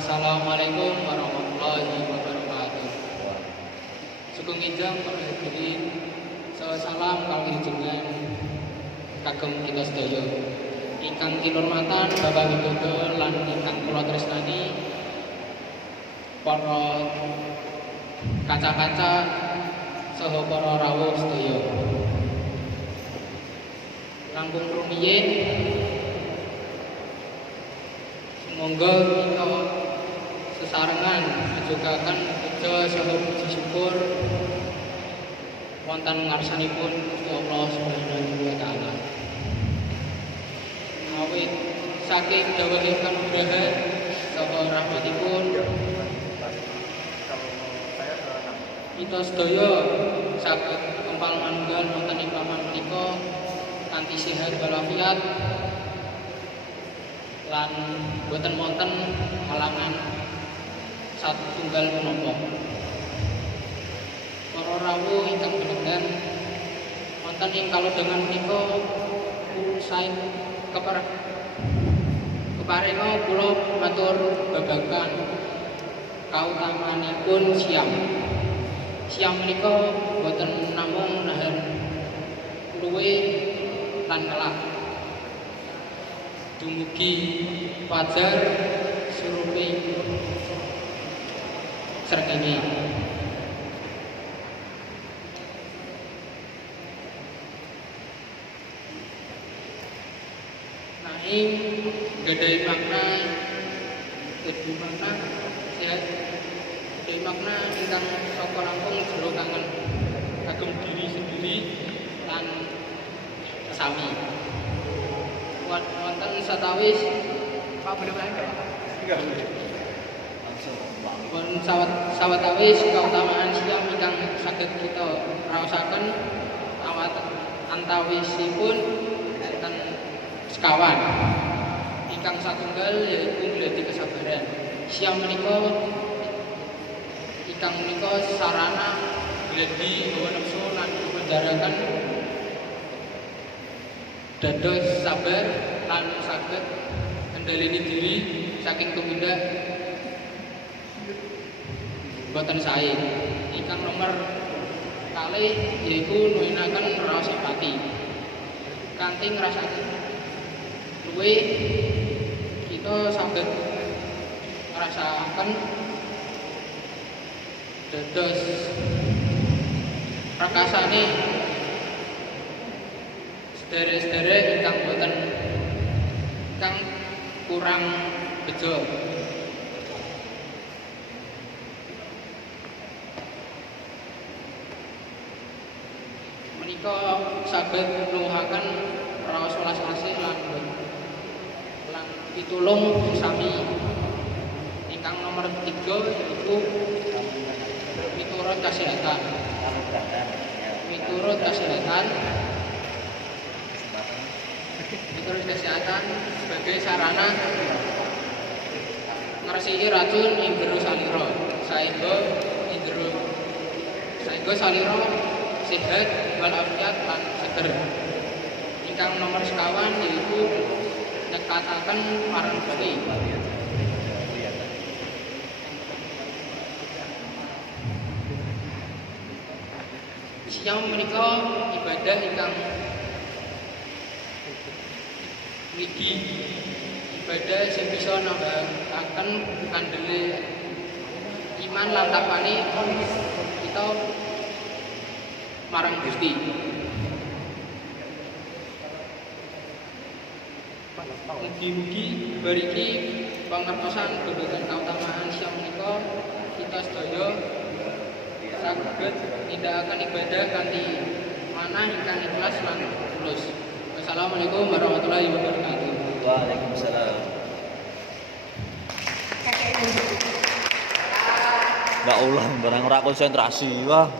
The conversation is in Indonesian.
Assalamualaikum warahmatullahi wabarakatuh. Sugeng ijam para hadirin, salam kalih kagem kita sedaya. Ingkang kinurmatan Bapak Widodo lan ingkang kula tresnani para kaca-kaca saha para rawuh sedaya. Langkung rumiyin monggo kita sesarengan ajukaken puja saha puji syukur wonten ngarsanipun Gusti Allah Subhanahu wa taala. Awit saking dawuhipun kanugrahan saha rahmatipun kita sedaya saged kempal manunggal wonten ing papan menika kanthi sehat walafiat lan boten wonten halangan satunggal menapa. Para rawuh ingkang beneran wonten ing kalodhangan menika sae keparenga kula matur babagan kautamanipun siam. Siam menika boten namung nahan luwe lan ngelak. Dumugi fajar surupe srengenge. Nanging gadhahi makna sehat, gadhahi makna ingkang saka langkung jero kangen kagem diri sendiri lan sami. Wonten satawis Pak bener-bener enggak? Wonten sawetawis kautamaan siam ingkang saged kita raosaken antawisipun enten sekawan. Ingkang satunggal yaiku gladi kesabaran. Siam menika ingkang menika sarana gladi hawa nafsu lan menjarakan dados sabar lan saged kendhaleni diri saking tumindak boten sae. Ingkang nomor kalih yaiku nuwunaken raos simpati. Kanthi ngrasakaken luwih kita saged ngrasakaken dados rakasane sederek-sederek ingkang boten ingkang kurang bejo. Menika saged nuwuhaken raos welas asih lan pitulung sami. Ingkang nomor 3 yaiku miturut kasehatan. Miturut kesehatan sebagai sarana ngresiki racun ing jero salira saengga salira sehat walafiat lan seger. Ingkang nomor sekawan yaiku nekataken marang Gusti. Siam menika ibadah ingkang mligi, ibadah sing bisa nambahaken kandele iman lan takwane kita marang Gusti. Mugi-mugi bariki pangertosan babagan kautamaan siam menika kita sedaya saged nindakaken ibadah kanthi manah ingkang ikhlas lan tulus. Assalamualaikum warahmatullahi wabarakatuh. Waalaikumsalam. Mbak ulang barang ora konsentrasi wah.